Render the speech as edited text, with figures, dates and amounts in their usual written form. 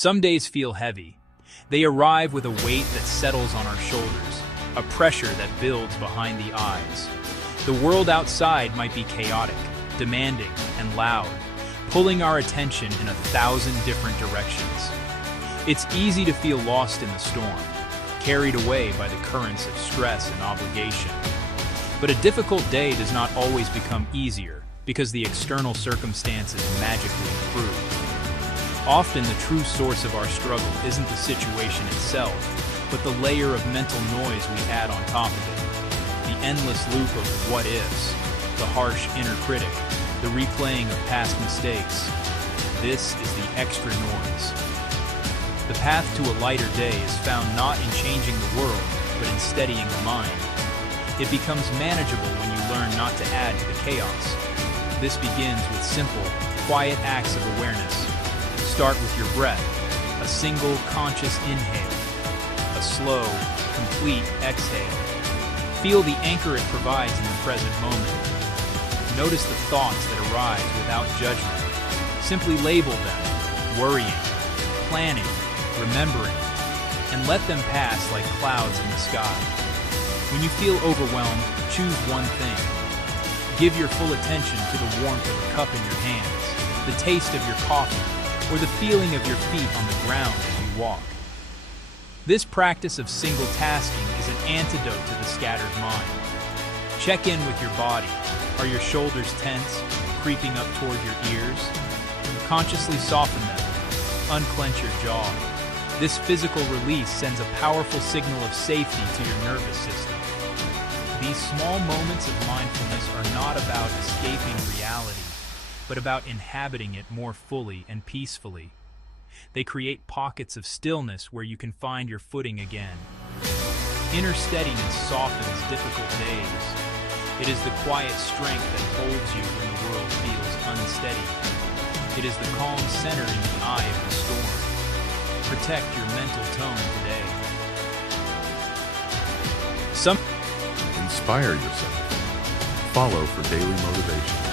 Some days feel heavy. They arrive with a weight that settles on our shoulders, a pressure that builds behind the eyes. The world outside might be chaotic, demanding, and loud, pulling our attention in 1,000 different directions. It's easy to feel lost in the storm, carried away by the currents of stress and obligation. But a difficult day does not always become easier because the external circumstances magically improve. Often the true source of our struggle isn't the situation itself, but the layer of mental noise we add on top of it. The endless loop of what-ifs, the harsh inner critic, the replaying of past mistakes. This is the extra noise. The path to a lighter day is found not in changing the world, but in steadying the mind. It becomes manageable when you learn not to add to the chaos. This begins with simple, quiet acts of awareness. Start with your breath, a single conscious inhale, a slow, complete exhale. Feel the anchor it provides in the present moment. Notice the thoughts that arise without judgment. Simply label them, worrying, planning, remembering, and let them pass like clouds in the sky. When you feel overwhelmed, choose one thing. Give your full attention to the warmth of a cup in your hands, the taste of your coffee, or the feeling of your feet on the ground as you walk. This practice of single tasking is an antidote to the scattered mind. Check in with your body. Are your shoulders tense, creeping up toward your ears? Consciously soften them. Unclench your jaw. This physical release sends a powerful signal of safety to your nervous system. These small moments of mindfulness are not about escaping reality, but about inhabiting it more fully and peacefully. They create pockets of stillness where you can find your footing again. Inner steadiness softens difficult days. It is the quiet strength that holds you when the world feels unsteady. It is the calm center in the eye of the storm. Protect your mental tone today. Inspire yourself. Follow for daily motivation.